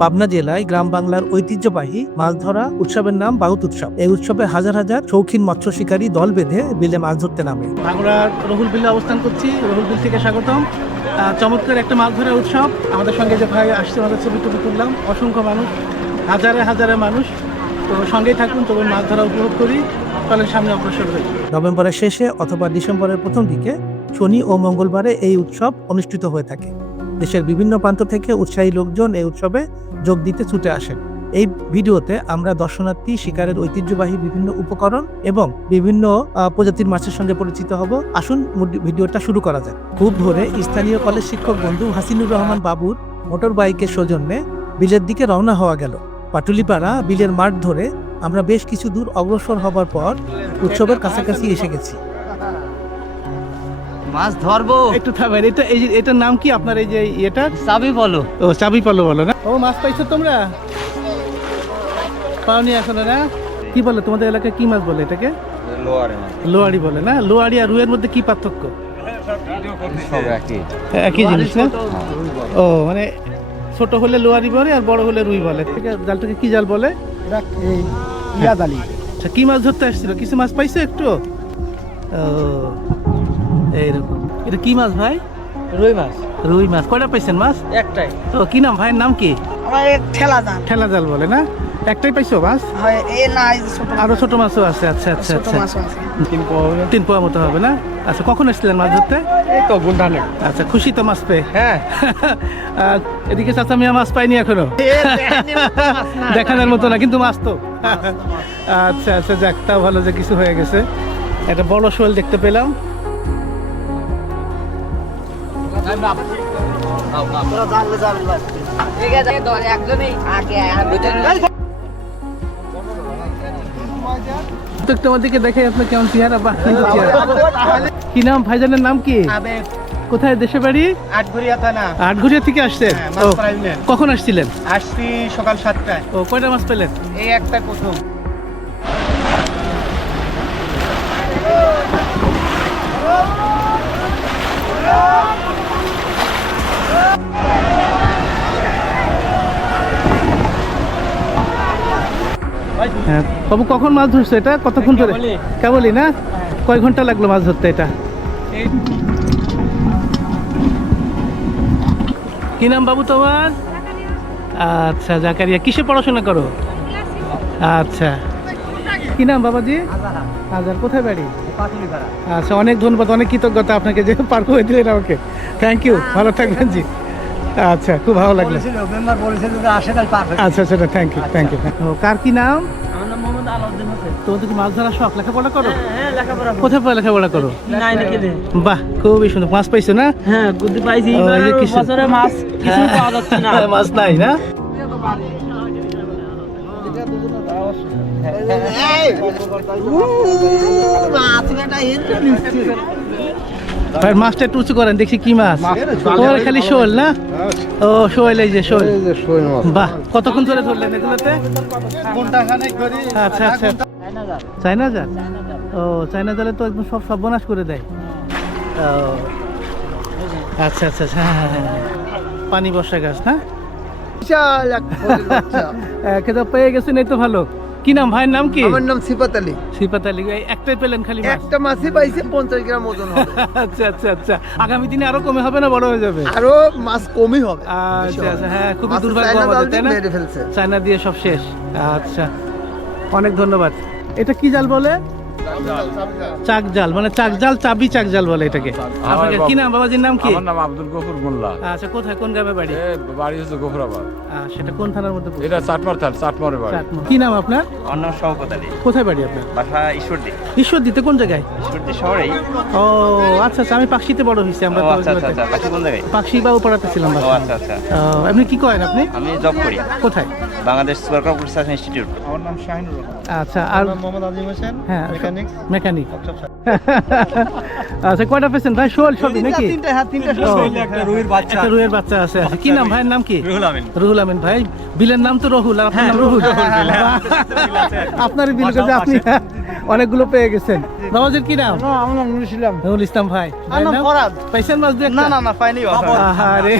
পাবনা জেলায় গ্রাম বাংলার ঐতিহ্যবাহী মাছ ধরা উৎসবের নাম বাউত উৎসব। এই উৎসবে হাজার হাজার শৌখিন মৎস্য শিকারী দল বেঁধে বিলে মাছ ধরতে নামে। আমরা রহুল বিলে অবস্থান করছি রহুল বিল থেকে স্বাগতম। চমৎকার একটা মাছ ধরার উৎসব। আমাদের সঙ্গে যে ভাই আসছে আমাদের ছবি টবি তুললাম। অসংখ্য মানুষ হাজারে হাজারে মানুষ। তো সঙ্গেই থাকুন তবে মাছ ধরা উপভোগ করি। তাহলে সামনে অগ্রসর হই। নভেম্বরের শেষে অথবা ডিসেম্বরের প্রথম দিকে শনি ও মঙ্গলবারে এই উৎসব অনুষ্ঠিত হয়ে থাকে। দেশের বিভিন্ন প্রান্ত থেকে উৎসাহী লোকজন এই উৎসবে যোগ দিতে ছুটে আসেন এই ভিডিওতে আমরা দর্শনার্থী, শিকারের ঐতিহ্যবাহী বিভিন্ন উপকরণ এবং বিভিন্ন প্রজাতির মাছের সঙ্গে পরিচিত হব। আসুন ভিডিওটা শুরু করা যাক। খুব ধরে স্থানীয় কলেজ শিক্ষক বন্ধু হাসিনুর রহমান বাবুর মোটর বাইকের সৌজন্যে বিলের দিকে রওনা হওয়া গেল। পাটুলিপাড়া বিলের মাঠ ধরে আমরা বেশ কিছু দূর অগ্রসর হবার পর উৎসবের কাছাকাছি এসে গেছি। মাছ ধরবো। একটু থামেন এটা এই যে- এটার নাম কি আপনার এই যে এটা চাবি বলো। ও চাবি পালো বলো না। ও মাছ পাইছো তোমরা? পাওনি এখনও না? কি বলে তোমাদের এলাকায় কি মাছ বলে এটাকে? লোয়াড়ি বলে না? লোয়াড়ি আর রুইয়ের মধ্যে কি পার্থক্য? একই। একই জিনিস না ও মানে ছোট হলে লোয়ারি বলে আর বড় হলে রুই বলে। ঠিক আছে, জালটাকে কি জাল বলে? ইয়াদালি আচ্ছা কি মাছ ধরতে আসছিল? কিছু মাছ পাইছো একটু? ও এইরকম। এটা কি মাছ ভাই? রুই মাছ। রুই মাছ। কয়টা পাইছেন মাছ? একটাই। ও কি নাম ভাইয়ের নাম কি? আমার ঠেলা দান ঠেলা জাল বলে না? একটাই পাইছো মাছ? হয় আরও ছোট মাছও আছে আচ্ছা আচ্ছা আচ্ছা। তিন পোয়া মতো হবে না? আচ্ছা কখন এসেছিলেন মাছ ধরতে? তো গুন্ডানে আচ্ছা খুশি তো মাছ পেয়ে। হ্যাঁ। এদিকে চাচা মিয়া মাছ পাইনি এখনও? দেখানোর মতো না কিন্তু মাছ তো। আচ্ছা আচ্ছা যাক তাও ভালো যে কিছু হয়ে গেছে। একটা বড় শোল দেখতে পেলাম। তো আমার দিকে দেখে আপনার কেমন চেহারা চেহারা। কি নাম ভাইজানের নাম কি? কোথায় দেশে বাড়ি? আটঘরিয়া থানা। আটঘরিয়া থেকে আসছেন? হ্যাঁ। কখন আসছিলেন? আসছি সকাল সাতটায়। ও কয়টা মাছ পেলেন? এই একটা প্রথম। হ্যাঁ বাবু কখন মাছ ধরছো এটা? কতক্ষণ ধরে? কেবলই না? কয় ঘণ্টা লাগল মাছ ধরতে এটা? কি নাম বাবু তোমার? আচ্ছা জাকারিয়া। কিসে পড়াশোনা করো? আচ্ছা। কি নাম বাবাজি? হাজার কোথায় বাড়ি? আচ্ছা অনেক ধন্যবাদ অনেক কৃতজ্ঞতা আপনাকে যে পার করে দিলেন আমাকে। থ্যাংক ইউ ভালো থাকবেন জি। আচ্ছা খুব ভালো লাগল। আচ্ছা আচ্ছা থ্যাংক ইউ থ্যাংক ইউ কার কি নাম? তোমাদের কি মাছ ধরার শখ? লেখাপড়া করো? হ্যাঁ লেখাপড়া কোথায় পড়া লেখাপড়া করো? বাহ খুবই সুন্দর। মাছ পাইছো না? হ্যাঁ গুদি পাইছি। মাছ কিছু পাওয়া যাচ্ছে না। মাছ নাই না? ভাই মাছটা একটু উঁচু করেন দেখি কি মাছ। তোমার খালি শোল না? ও শোল এই যে শোল। বাহ কতক্ষণ ধরে ধরলেন এগুলোতে? আচ্ছা আচ্ছা। চাইনা জাল। ও চাইনা জালে তো একদম সব সর্বনাশ করে দেয়। ও আচ্ছা আচ্ছা আচ্ছা হ্যাঁ হ্যাঁ হ্যাঁ পানি বর্ষা গাছ না? বিশাল খেতে পেয়ে গেছেন এই তো ভালো। কি নাম ভাইয়ের নাম কি? আমার নাম সিফাত আলী। শ্রীপাতালি এই একটাই পেলেন খালি মাছ? একটা মাছই পাইছে পঞ্চাশ গ্রাম ওজন হবে। আচ্ছা আচ্ছা আচ্ছা। আগামী দিনে আরও কমে হবে না বড় হয়ে যাবে? আরও মাছ কমই হবে আচ্ছা আচ্ছা হ্যাঁ খুবই দুর্ভাগ্য আমাদের তাই না? চায়না দিয়ে সব শেষ। আচ্ছা অনেক ধন্যবাদ। এটা কি জাল বলে? চাক জাল মানে চাক জাল চাবি চাক জাল বলে এটাকে। আপনাকে কি নাম? বাবাজির নাম কি? আমার নাম আব্দুল গফুর মোল্লা। আচ্ছা কোথায়? কোন গ্রামে বাড়ি? বাড়ি হচ্ছে গফুরাবাদ সেটা কোন থানার মধ্যে? এটা চাটমার চাটমারে বাড়ি। কি নাম আপনার? আমার নাম শওকত আলী। কোথায় বাড়ি আপনার? বাসা ঈশ্বরদী। ঈশ্বর দিতে কোন জায়গায়? ঈশ্বরদী শহরেই। ও আচ্ছা আচ্ছা আমি পাকশিতে বড় হয়েছি আমরা আচ্ছা আচ্ছা। আচ্ছা কোন জায়গায়? পাকশি বাবু পড়াতে ছিলাম ও আচ্ছা আচ্ছা। আপনি কি করেন আপনি? আমি জব করি। কোথায়? Bangladesh super corporate research institute আমার নাম শাহিনুর রহমান। আচ্ছা আর মোহাম্মদ আজিম হোসেন হ্যাঁ মেকানিক্স মেকানিক আচ্ছা কয়টা পেয়েছেন ভাই শোল সবই নাকি? তিনটা হ্যাঁ তিনটা ও, একটা বাচ্চা একটা রুইয়ের বাচ্চা আছে। আচ্ছা, কি নাম ভাইয়ের নাম কি? রুহুল আমিন। রুহুল আমিন ভাই। বিলের নাম তো রহুল আর আপনার নাম রহুল। আপনারই বিল করে আপনি অনেকগুলো পেয়ে গেছেন। নওয়াজের কি নাম? আমার নাম নুর ইসলাম। রহুল ইসলাম ভাই। আমার নাম? ফরাদ। না না না পাইনি আহারে।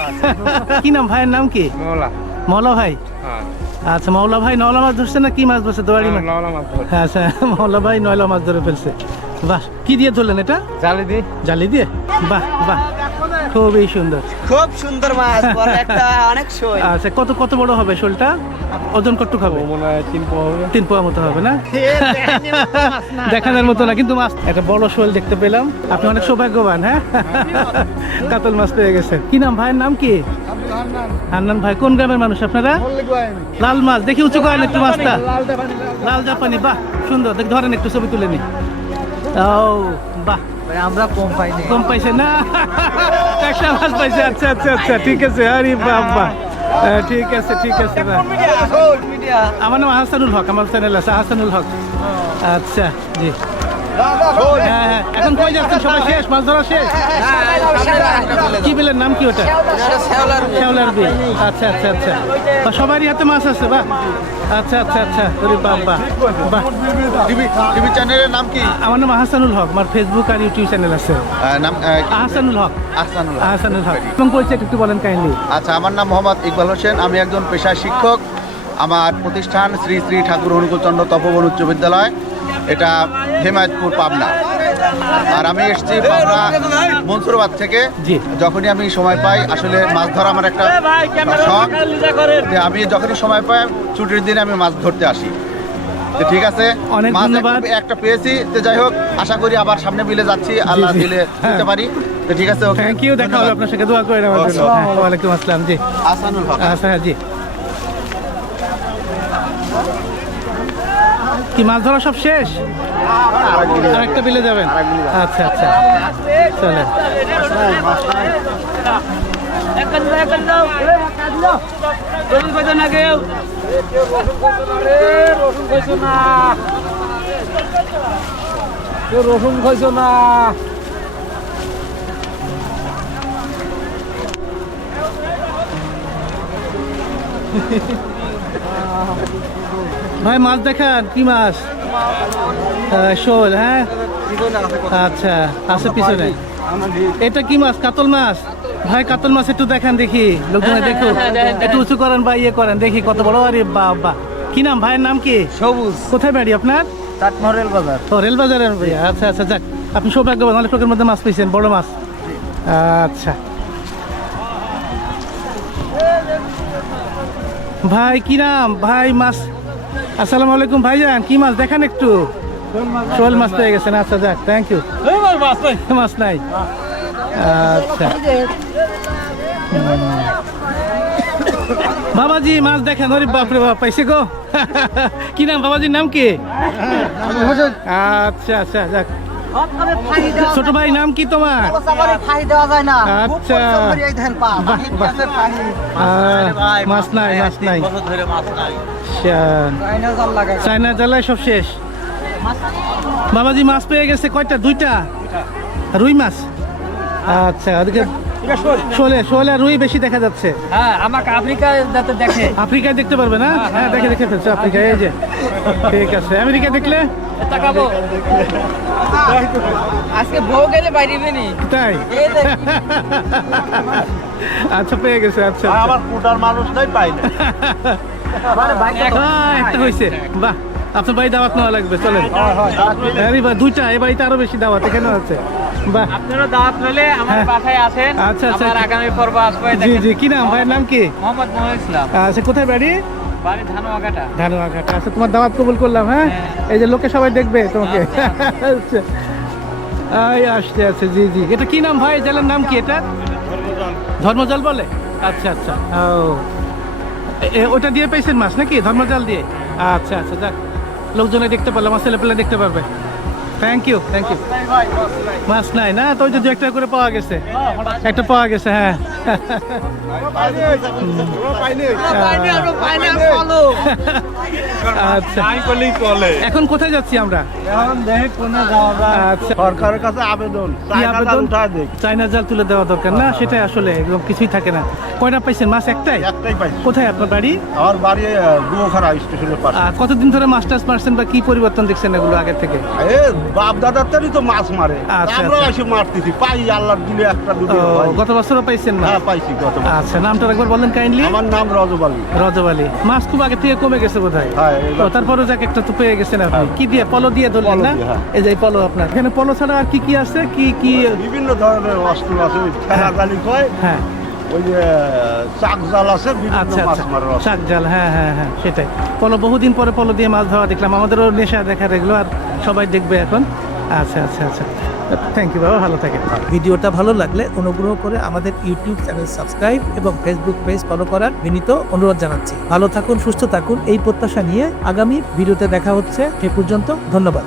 কি নাম ভাইয়ের নাম কি? মোলা। মৌলা ভাই? হ্যাঁ। আচ্ছা মৌলা ভাই নওলা মাছ ধরছে না কি মাছ ধরছে? দোয়ারি মাছ? লাউলা মাছ ধরে আচ্ছা মৌলা ভাই নয়লা মাছ ধরে ফেলছে। বাহ কি দিয়ে ধরলেন এটা? জালি দি জালি দিয়ে? বাহ বাহ খুবই সুন্দর। খুব সুন্দর মাছ বড় একটা অনেক আচ্ছা কত কত বড় হবে শোলটা? ওজন কতটুকু হবে? মনে হয় তিন পাওয়া হবে। তিন পোয়া মতো হবে না? দেখানোর মতো না কিন্তু মাছ একটা বড় শোল দেখতে পেলাম। আপনি অনেক সৌভাগ্যবান হ্যাঁ। কাতল মাছ পেয়ে গেছেন। কি নাম ভাইয়ের নাম কি? হান্নান। ভাই কোন গ্রামের মানুষ আপনারা? লাল মাছ দেখি উঁচু করেন একটু মাছটা। লাল জাপানি বাহ সুন্দর। দেখ ধরেন একটু ছবি তুলে নি। ও বাহ। আমরা কম পাইনি কম পাইছে না? একটা মাছ পাইছে আচ্ছা আচ্ছা আচ্ছা ঠিক আছে আরে বাবা। ঠিক আছে ঠিক আছে আমার নাম আহসানুল হক আমার চ্যানেল আছে আহসানুল হক। আচ্ছা জি। হ্যাঁ হ্যাঁ। এখন কই যাচ্ছেন? সবাই শেষ? মাছ ধরা শেষ? কি বিলের নাম কি ওটা? শেওলার বিল। আচ্ছা আচ্ছা আচ্ছা। তা সবারই হাতে মাছ আছে বাহ। আচ্ছা আচ্ছা আচ্ছা। ওরে বাহ বাহ। টিভি টিভি চ্যানেলের নাম কি? আমার নাম আহসানুল হক। আমার ফেসবুক আর ইউটিউব চ্যানেল আছে। নাম আহসানুল হক। আহসানুল হক। আহসানুল হক। এবং পরিচয় একটু বলেন কাইন্ডলি আচ্ছা আমার নাম মোহাম্মদ ইকবাল হোসেন। আমি একজন পেশায় শিক্ষক। আমার প্রতিষ্ঠান শ্রী শ্রী ঠাকুর অনুকূলচন্দ্র তপবন উচ্চ বিদ্যালয়। এটা হেমায়তপুর পাবনা। আর আমি এসেছি পাবনা মনসুরাবাদ থেকে। জি। যখনই আমি সময় পাই আসলে মাছ ধরা আমার একটা শখ। যে আমি যখনই সময় পাই ছুটির দিনে আমি মাছ ধরতে আসি। তো ঠিক আছে অনেক ধন্যবাদ। একটা- পেয়েছি। তো যাই হোক আশা করি আবার সামনে মিলে যাচ্ছি। আল্লাহ। দিলে দিতে পারি। তো ঠিক আছে ওকে। থ্যাংক ইউ দেখা হবে আপনার সাথে। দোয়া করেন আমার জন্য। হ্যাঁ, ওয়ালাইকুম আসসালাম। জি। আসানুল হক। হ্যাঁ জি। কি মাছ ধরা সব শেষ? আর একটা বিলে যাবেন। আচ্ছা আচ্ছা। কেউ রসুন খাইছো না ভাই মাছ দেখান কি মাছ? শোল হ্যাঁ? আচ্ছা আছে পিছনে। এটা কি মাছ? কাতল মাছ? ভাই কাতল মাছ একটু দেখান দেখি লোকজনে দেখো একটু উঁচু করেন বা ইয়ে করেন দেখি কত বড়। আরে বাবা কি নাম ভাইয়ের নাম কি? সবুজ। কোথায় বাড়ি আপনার? চাটমরেল বাজার। ও রেল বাজারের ভাইয়া আচ্ছা আচ্ছা যাক আপনি সৌভাগ্যবান অনেক লোকের মধ্যে মাছ পেয়েছেন বড় মাছ। আচ্ছা। ভাই কি নাম? ভাই মাছ আসসালামু আলাইকুম ভাইজান কি মাছ দেখেন একটু? শোল মাছ পেয়ে গেছেন আচ্ছা যাক থ্যাংক ইউ মাছ নাই। আচ্ছা। বাবাজি মাছ দেখেন ওরে বাপরে বাপ পাইছে গো। কি নাম বাবাজির নাম কি? আচ্ছা আচ্ছা যাক। ছোট ভাই নাম কি তোমার? আচ্ছা। বাহ, বাহ। মাছ নাই মাছ নাই। আচ্ছা। চায়না জ্বালায় সব শেষ? বাবাজি মাছ পেয়ে গেছে কয়টা? দুইটা? রুই মাছ? আচ্ছা ওদিকে শোলে। শোলে রুই বেশি দেখা যাচ্ছে। হ্যাঁ আমাকে আফ্রিকা যাতে দেখে। আফ্রিকায় দেখতে পারবে না? হ্যাঁ দেখে দেখে ফেলছো আফ্রিকায় এই যে। ঠিক আছে আমেরিকা দেখলে? তাকাবো। আজকে বউ গেলে বাইরে নি তাই? এই আচ্ছা পেয়ে গেছে আচ্ছা আচ্ছা। আমার কোটার মানুষ নাই পাই না। একটা হয়েছে বাহ আপনার বাড়ি দাওয়াত নেওয়া লাগবে চলেন। আরে বাহ, দুইটা এই বাড়িতে আরও বেশি দাওয়াত এখানে আছে। বাহ। আপনারা দাওয়াত পেলে আমার হ্যাঁ। বাসায় আসেন। আচ্ছা, আচ্ছা। আগামী পর্ব আসবে জি জি কি নাম? ভাইয়ের নাম কি? মোহাম্মদ মহিউল ইসলাম। আচ্ছা কোথায় বাড়ি? ধানুয়াঘাটা। আচ্ছা তোমার দাওয়াত কবুল করলাম হ্যাঁ? এই যে লোকে সবাই দেখবে তোমাকে। আচ্ছা। আসতে আছে জি জি। এটা কি নাম ভাই? জেলার নাম কি এটা? ধর্মজাল। বলে? আচ্ছা আচ্ছা। ও। ওটা দিয়ে পেয়েছেন মাছ নাকি? ধর্মজাল দিয়ে? আচ্ছা আচ্ছা যাক। লোকজনে দেখতে পারলাম ছেলে ছেলেপেলে দেখতে পারবে। থ্যাংক ইউ থ্যাংক ইউ মাছ নাই না? তো যে একটা করে পাওয়া গেছে। একটা পাওয়া গেছে হ্যাঁ। আচ্ছা। এখন কোথায় যাচ্ছি আমরা? আচ্ছা। সরকারের কাছে আবেদন। চাইনা জাল তুলে দেওয়া দরকার। না সেটাই আসলে কিছুই থাকে না। কয়টা পাইছেন? মাছ একটাই একটাই পাইছি কোথায় আপনার বাড়ি? আমার বাড়ি গুয়াখানা স্টেশনের পাশে। কতদিন ধরে মাছ টাছ মারছেন বা কি পরিবর্তন দেখছেন এগুলো আগের থেকে? এ বাপ দাদার তারই তো মাছ মারে। আচ্ছা, আচ্ছা। এসে মারতেছি। পাই আল্লাহর দিলে একটা দুটো গত বছরও পাইছেন না হ্যাঁ পাইছি গত বছর। আচ্ছা নামটা একবার বলেন কাইন্ডলি আমার নাম রজব আলী। রজব আলী। মাছ খুব আগে থেকে কমে গেছে বোধ হয় তারপরে যাক একটা তো পেয়ে গেছেন আপনি। হ্যাঁ। কি দিয়ে? পলো দিয়ে ধরলেন না? হ্যাঁ। এই যে পলো আপনার। এখানে পলো ছাড়া আর কি কি আছে? কি কি? বিভিন্ন ধরনের অস্ত্র আছে। ঠেলা জালি কয় হ্যাঁ। ওই যে চাক জাল আছে আচ্ছা আচ্ছা। জাল হ্যাঁ হ্যাঁ হ্যাঁ সেটাই। পলো বহুদিন পরে পলো দিয়ে মাছ ধরা দেখলাম। আমাদেরও নেশা দেখার এগুলো আর সবাই দেখবে এখন। আচ্ছা আচ্ছা আচ্ছা। থ্যাংক ইউ বাবা ভালো থাকেন। ভিডিওটা ভালো লাগলে অনুগ্রহ করে আমাদের ইউটিউব চ্যানেল সাবস্ক্রাইব এবং ফেসবুক পেজ ফলো করার বিনীত অনুরোধ জানাচ্ছি। ভালো থাকুন সুস্থ থাকুন। এই প্রত্যাশা নিয়ে আগামী ভিডিওতে দেখা হচ্ছে। সে পর্যন্ত ধন্যবাদ।